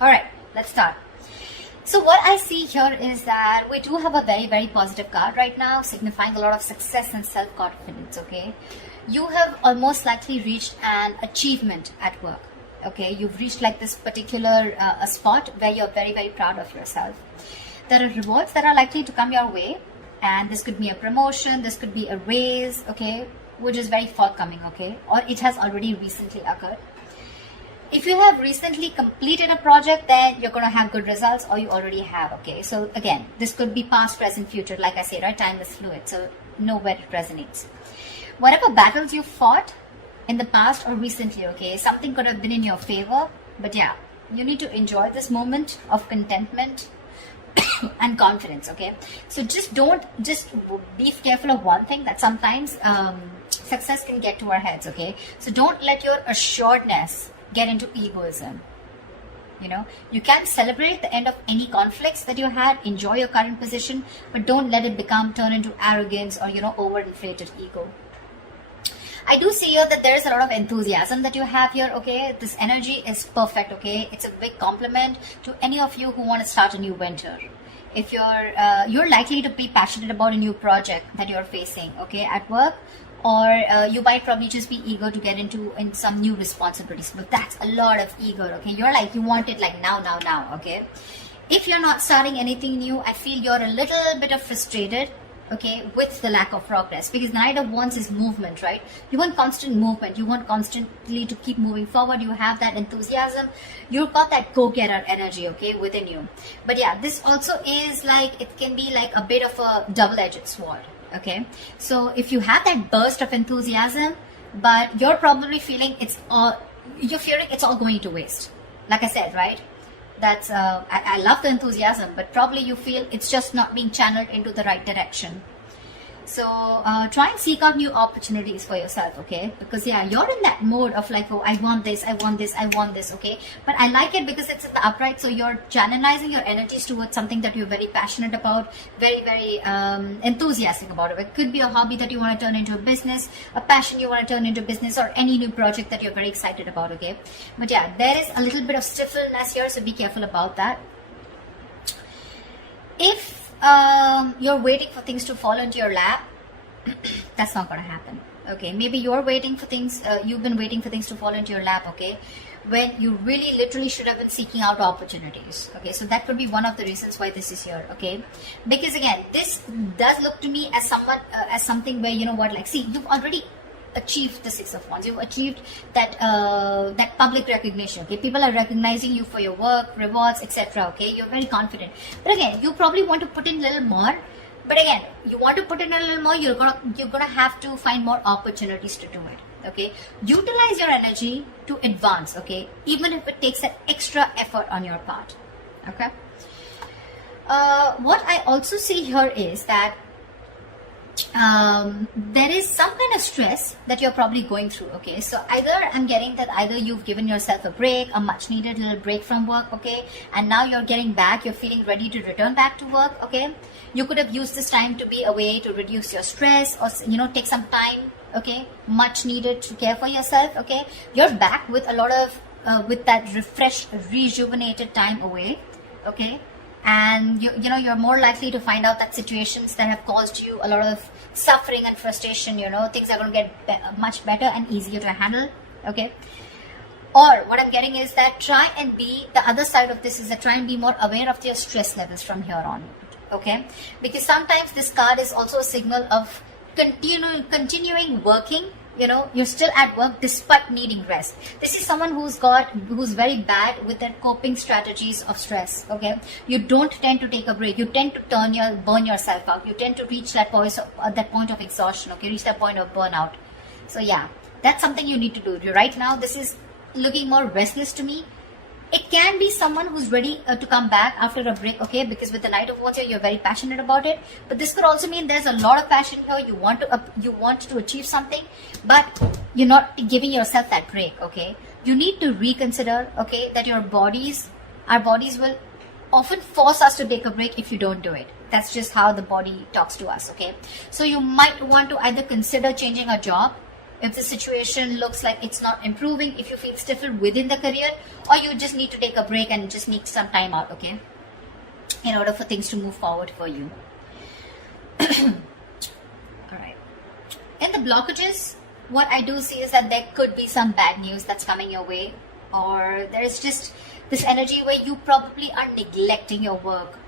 All right, let's start. So what I see here is that we do have a very, very positive card right now, signifying a lot of success and self-confidence, okay? You have almost likely reached an achievement at work, okay? You've reached like this particular a spot where you're very, very proud of yourself. There are rewards that are likely to come your way, and this could be a promotion, this could be a raise, okay? Which is very forthcoming, okay? Or it has already recently occurred. If you have recently completed a project, then you're going to have good results, or you already have, okay? So again, this could be past, present, future. Like I say, right? Time is fluid, so know where it resonates. Whatever battles you fought in the past or recently, okay, something could have been in your favor, but yeah, you need to enjoy this moment of contentment and confidence, okay? So just be careful of one thing, that sometimes success can get to our heads, okay? So don't let your assuredness get into egoism. You know, you can celebrate the end of any conflicts that you had, enjoy your current position, but don't let it turn into arrogance or, you know, overinflated ego. I do see here that there is a lot of enthusiasm that you have here, okay? This energy is perfect, okay? It's a big compliment to any of you who want to start a new venture. If you're likely to be passionate about a new project that you're facing, okay, at work, or you might probably just be eager to get into some new responsibilities, but that's a lot of ego, okay? You're like, you want it like now, okay? If you're not starting anything new, I feel you're a little bit of frustrated, okay, with the lack of progress, because the Knight of Wands is movement, right? You want constant movement, you want constantly to keep moving forward, you have that enthusiasm, you've got that go-getter energy, okay, within you. But yeah, this also is like, it can be like a bit of a double-edged sword, okay? So if you have that burst of enthusiasm, but you're probably feeling it's all going to waste. Like I said, right? That's I love the enthusiasm, but probably you feel it's just not being channeled into the right direction. So try and seek out new opportunities for yourself, okay? Because yeah, you're in that mode of like, oh, I want this, okay? But I like it because it's in the upright, so you're channelizing your energies towards something that you're very passionate about, very, very enthusiastic about it. It could be a hobby that you want to turn into a business, a passion you want to turn into business, or any new project that you're very excited about, okay? But yeah, there is a little bit of stiffness here, so be careful about that. If you're waiting for things to fall into your lap, that's not going to happen, okay? Maybe you're waiting for things, you've been waiting for things to fall into your lap, okay, when you really literally should have been seeking out opportunities, okay? So that could be one of the reasons why this is here, okay? Because again, this does look to me as something where, you know what, like, see, you've already achieved the Six of Wands. You've achieved that that public recognition, okay? People are recognizing you for your work, rewards, etc., okay? You're very confident, but again, you probably want to put in a little more. But again, you want to put in a little more, you're gonna have to find more opportunities to do it, okay? Utilize your energy to advance, okay? Even if it takes an extra effort on your part, okay? What I also see here is that there is some kind of stress that you're probably going through, okay? So I'm getting that either you've given yourself a break, a much needed little break from work, okay? And now you're getting back, you're feeling ready to return back to work, okay? You could have used this time to be a way to reduce your stress, or, you know, take some time, okay? Much needed to care for yourself, okay? You're back with a lot of, with that refreshed, rejuvenated time away, okay? And you know, you're more likely to find out that situations that have caused you a lot of suffering and frustration, you know, things are going to get much better and easier to handle, okay? Or what I'm getting is that try and be, the other side of this is that try and be more aware of your stress levels from here on, okay? Because sometimes this card is also a signal of continuing working. You know, you're still at work despite needing rest. This is someone who's very bad with their coping strategies of stress, okay? You don't tend to take a break. You tend to burn yourself out. You tend to reach that point of exhaustion, okay? Reach that point of burnout. So yeah, that's something you need to do. Right now, this is looking more restless to me. It can be someone who's ready to come back after a break, okay? Because with the Knight of Wands here, you're very passionate about it. But this could also mean there's a lot of passion here. You want to achieve something, but you're not giving yourself that break, okay? You need to reconsider, okay, that our bodies will often force us to take a break if you don't do it. That's just how the body talks to us, okay? So you might want to either consider changing a job, if the situation looks like it's not improving, if you feel stifled within the career, or you just need to take a break and just need some time out, okay, in order for things to move forward for you. All right. In the blockages, what I do see is that there could be some bad news that's coming your way, or there is just this energy where you probably are neglecting your work.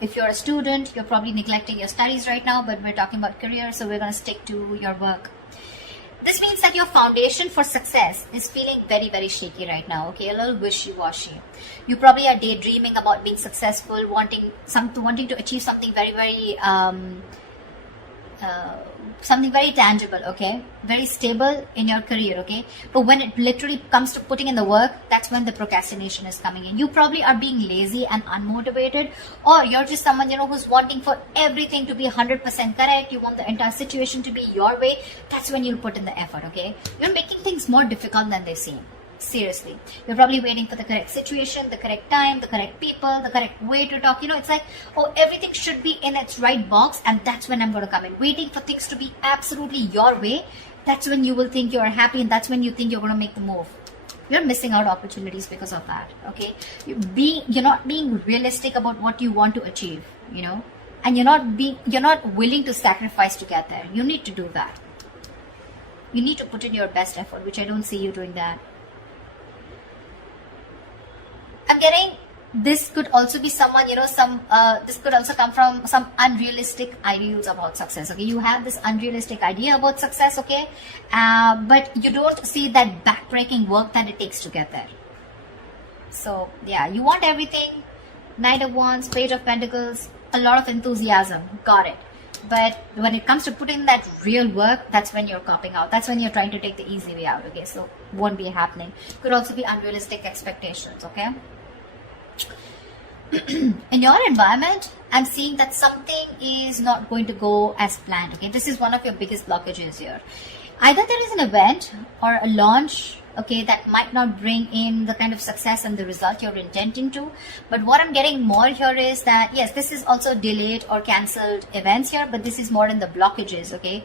If you're a student, you're probably neglecting your studies right now, but we're talking about career, so we're going to stick to your work. This means that your foundation for success is feeling very, very shaky right now, okay? A little wishy-washy. You probably are daydreaming about being successful, wanting to achieve something very, very something very tangible, okay, very stable in your career, okay, but when it literally comes to putting in the work, that's when the procrastination is coming in. You probably are being lazy and unmotivated, or you're just someone, you know, who's wanting for everything to be 100% correct. You want the entire situation to be your way. That's when you'll put in the effort, okay? You're making things more difficult than they seem. Seriously, you're probably waiting for the correct situation, the correct time, the correct people, the correct way to talk. You know, it's like, oh, everything should be in its right box, and that's when I'm going to come in. Waiting for things to be absolutely your way, that's when you will think you're happy, and that's when you think you're going to make the move. You're missing out opportunities because of that, okay? You're not being realistic about what you want to achieve, you know, and you're not willing to sacrifice to get there. You need to do that. You need to put in your best effort, which I don't see you doing that. I'm getting this could also be someone, you know, this could also come from some unrealistic ideals about success, okay? You have this unrealistic idea about success, okay? But you don't see that backbreaking work that it takes to get there. So, yeah, you want everything. Knight of Wands, Page of Pentacles, a lot of enthusiasm. Got it. But when it comes to putting that real work, that's when you're copping out. That's when you're trying to take the easy way out, okay? So, won't be happening. Could also be unrealistic expectations, okay? In your environment, I'm seeing that something is not going to go as planned, okay? This is one of your biggest blockages here. Either there is an event or a launch, okay, that might not bring in the kind of success and the result you're intending to. But what I'm getting more here is that, yes, this is also delayed or cancelled events here, but this is more in the blockages, okay?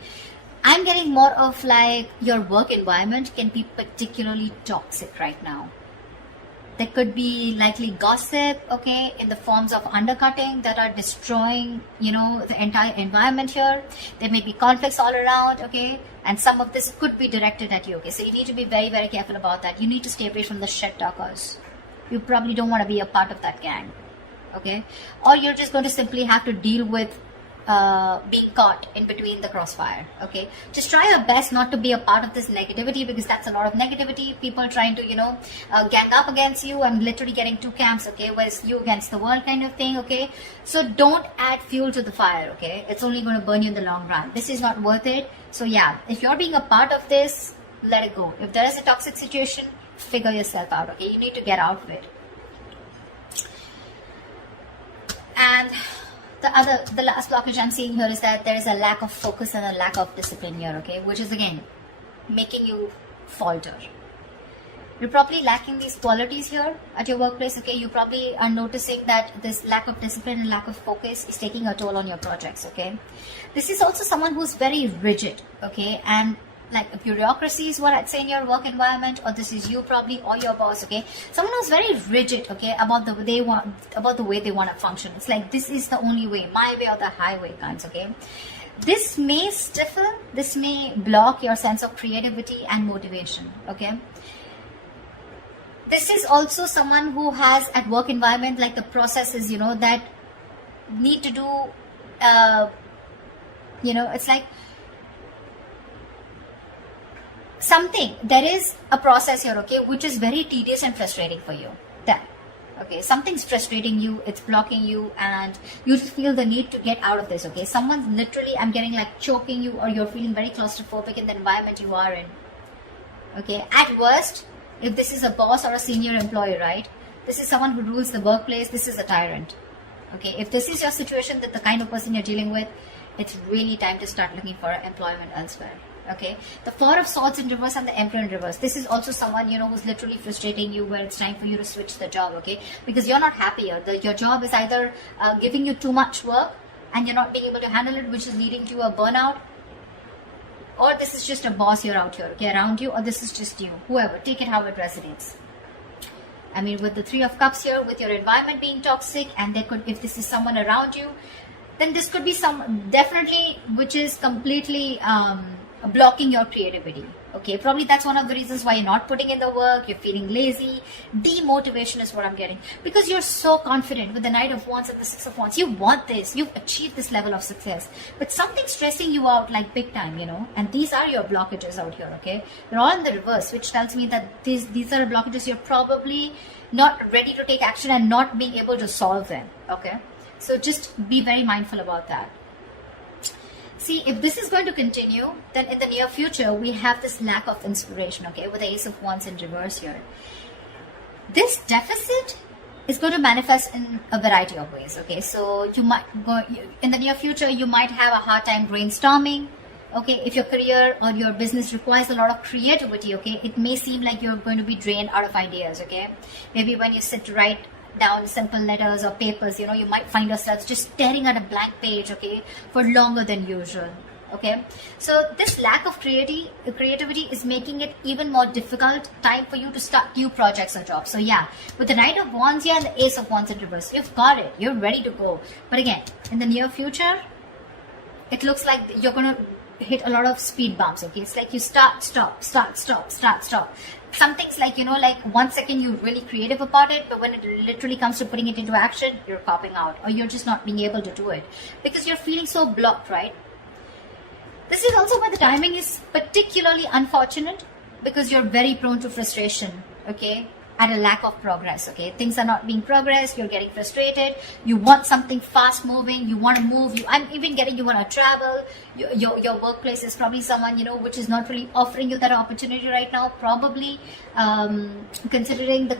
I'm getting more of like your work environment can be particularly toxic right now. There could be likely gossip, okay, in the forms of undercutting that are destroying, you know, the entire environment here. There may be conflicts all around, okay, and some of this could be directed at you, okay. So you need to be very, very careful about that. You need to stay away from the shit talkers. You probably don't want to be a part of that gang, okay. Or you're just going to simply have to deal with being caught in between the crossfire, okay? Just try your best not to be a part of this negativity, because that's a lot of negativity. People trying to, you know, gang up against you and literally getting two camps, okay? Whereas you against the world kind of thing, okay? So don't add fuel to the fire, okay? It's only going to burn you in the long run. This is not worth it. So yeah, if you're being a part of this, let it go. If there is a toxic situation, figure yourself out, okay? You need to get out of it. And the last blockage I'm seeing here is that there is a lack of focus and a lack of discipline here, okay, which is again making you falter. You're probably lacking these qualities here at your workplace, okay. You probably are noticing that this lack of discipline and lack of focus is taking a toll on your projects, okay. This is also someone who's very rigid, okay, and like a bureaucracy is what I'd say in your work environment, or this is you probably, or your boss, okay. Someone who's very rigid, okay, about the way they want to function. It's like, this is the only way, my way or the highway kinds, okay. This may stiffen, this may block your sense of creativity and motivation, okay. This is also someone who has at work environment like the processes, you know, that need to do, you know, it's like something, there is a process here, okay, which is very tedious and frustrating for you. Then, okay, something's frustrating you, it's blocking you, and you just feel the need to get out of this, okay. Someone's literally, I'm getting like choking you, or you're feeling very claustrophobic in the environment you are in, okay. At worst, if this is a boss or a senior employee, right, this is someone who rules the workplace, this is a tyrant, okay. If this is your situation, that the kind of person you're dealing with, it's really time to start looking for employment elsewhere. Okay, the Four of Swords in reverse and the Emperor in reverse. This is also someone, you know, who's literally frustrating you, where it's time for you to switch the job, okay? Because you're not happier. Your job is either giving you too much work and you're not being able to handle it, which is leading to a burnout, or this is just a boss here out here, okay, around you, or this is just you, whoever, take it how it resonates. I mean, with the Three of Cups here, with your environment being toxic, and there could, if this is someone around you, then this could be some, definitely, which is completely blocking your creativity. Okay, probably that's one of the reasons why you're not putting in the work, you're feeling lazy. Demotivation is what I'm getting. Because you're so confident with the Knight of Wands and the Six of Wands. You want this, you've achieved this level of success. But something's stressing you out like big time, you know. And these are your blockages out here, okay. They're all in the reverse, which tells me that these are blockages you're probably not ready to take action and not being able to solve them, okay. So just be very mindful about that. See, if this is going to continue, then in the near future, we have this lack of inspiration, okay, with the Ace of Wands in reverse here. This deficit is going to manifest in a variety of ways, okay. So you might go, in the near future, you might have a hard time brainstorming, okay. If your career or your business requires a lot of creativity, okay, it may seem like you're going to be drained out of ideas, okay. Maybe when you sit to write down simple letters or papers, you know, you might find yourselves just staring at a blank page, okay, for longer than usual, okay. So this lack of creativity is making it even more difficult time for you to start new projects or jobs. So yeah, with the Knight of Wands here and the Ace of Wands in reverse, you've got it, you're ready to go. But again, in the near future, it looks like you're going to hit a lot of speed bumps, okay. It's like you start, stop. Some things like, you know, like 1 second you're really creative about it, but when it literally comes to putting it into action, you're copping out, or you're just not being able to do it because you're feeling so blocked, right? This is also where the timing is particularly unfortunate, because you're very prone to frustration, okay, at a lack of progress, okay. Things are not being progressed, you're getting frustrated, you want something fast moving, you want to move, I'm even getting you want to travel, your workplace is probably someone, you know, which is not really offering you that opportunity right now, probably considering the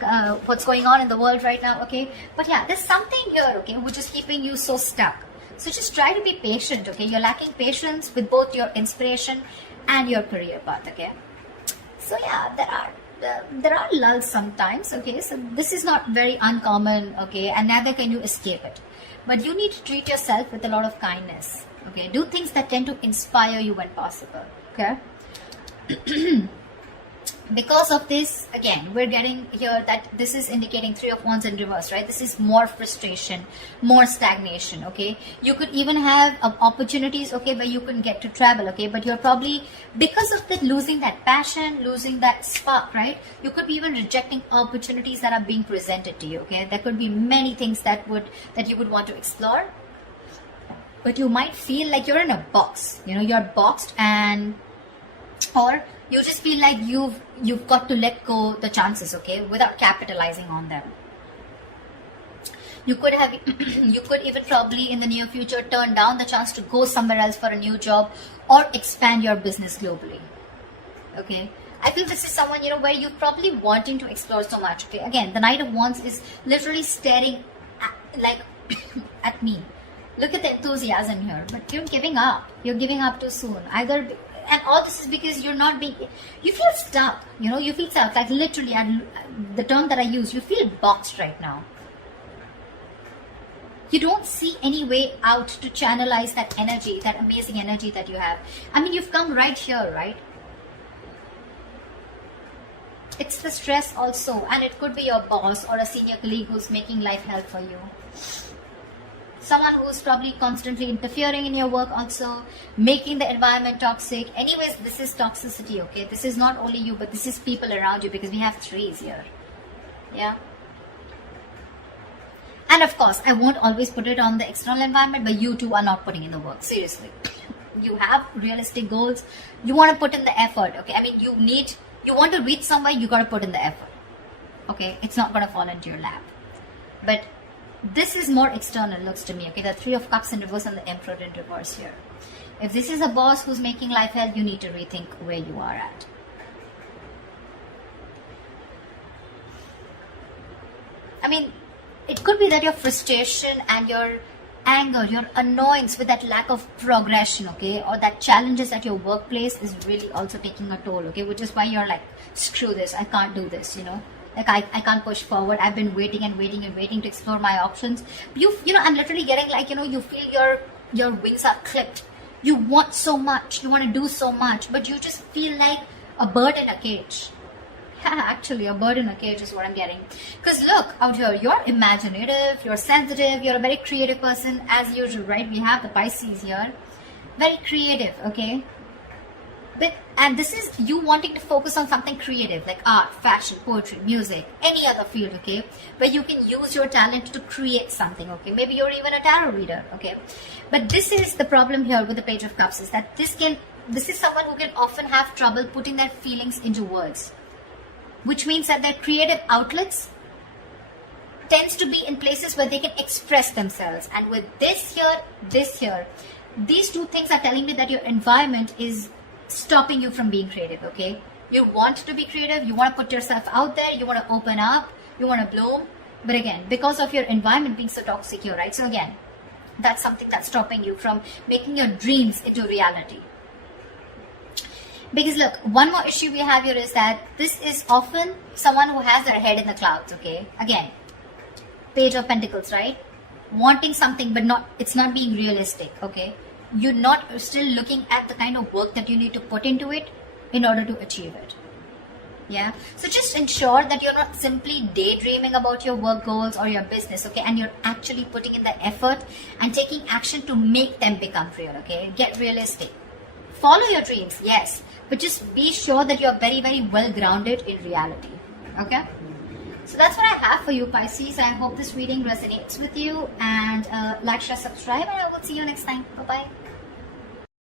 what's going on in the world right now, okay. But yeah, there's something here, okay, which is keeping you so stuck. So just try to be patient, okay. You're lacking patience with both your inspiration and your career path, okay. So yeah, there are lulls sometimes, okay. So this is not very uncommon, okay, and neither can you escape it. But you need to treat yourself with a lot of kindness, okay. Do things that tend to inspire you when possible, okay. Because of this, again, we're getting here that this is indicating Three of Wands in reverse, right? This is more frustration, more stagnation, okay? You could even have opportunities, okay, where you can get to travel, okay? But you're probably, because of that, losing that passion, losing that spark, right? You could be even rejecting opportunities that are being presented to you, okay? There could be many things that you would want to explore, but you might feel like you're in a box, you know, you're boxed, and or you just feel like you've got to let go the chances, okay, without capitalizing on them. You could have you could even probably in the near future turn down the chance to go somewhere else for a new job or expand your business globally, okay. I feel this is someone, you know, where you're probably wanting to explore so much, okay. Again, the Knight of Wands is literally staring at me. Look at the enthusiasm here, but you're giving up. You're giving up too soon. And all this is because you're not being, you feel stuck, you know, you feel stuck, like literally, the term that I use, you feel boxed right now. You don't see any way out to channelize that energy, that amazing energy that you have. I mean, you've come right here, right? It's the stress also, and it could be your boss or a senior colleague who's making life hell for you. Someone who's probably constantly interfering in your work also, making the environment toxic. Anyways, this is toxicity, okay? This is not only you, but this is people around you, because we have threes here. Yeah. And of course, I won't always put it on the external environment, but you too are not putting in the work. Seriously. You have realistic goals. You want to put in the effort, okay? I mean, you want to reach somewhere, you got to put in the effort. Okay? It's not going to fall into your lap. But this is more external, looks to me, okay? The Three of Cups in reverse and the Emperor in reverse here. If this is a boss who's making life hell, you need to rethink where you are at. I mean, it could be that your frustration and your anger, your annoyance with that lack of progression, okay, or that challenges at your workplace is really also taking a toll, okay, which is why you're like, screw this, I can't do this, you know. Like I can't push forward. I've been waiting to explore my options. You know, I'm literally getting like, you know, you feel your wings are clipped You want so much, you want to do so much, but you just feel like a bird in a cage. Actually, a bird in a cage is what I'm getting. Because look, out here, you're imaginative, you're sensitive, you're a very creative person as usual, right? We have the Pisces here. Very creative, okay? And this is you wanting to focus on something creative like art, fashion, poetry, music, any other field, okay? Where you can use your talent to create something, okay? Maybe you're even a tarot reader, okay? But this is the problem here with the Page of Cups, is that this is someone who can often have trouble putting their feelings into words. Which means that their creative outlets tends to be in places where they can express themselves. And with this here, these two things are telling me that your environment is stopping you from being creative, okay? You want to be creative, you want to put yourself out there, you want to open up, you want to bloom. But again, because of your environment being so toxic here, right? So again, that's something that's stopping you from making your dreams into reality. Because look, one more issue we have here is that this is often someone who has their head in the clouds, okay? Again, Page of Pentacles, right? Wanting something but it's not being realistic, okay? You're not still looking at the kind of work that you need to put into it in order to achieve it. Yeah, so just ensure that you're not simply daydreaming about your work goals or your business, okay? And you're actually putting in the effort and taking action to make them become real, okay? Get realistic. Follow your dreams, yes, but just be sure that you're very, very well grounded in reality, okay? So that's what I have for you, Pisces. I hope this reading resonates with you, and like, share, subscribe, and I will see you next time. Bye-bye.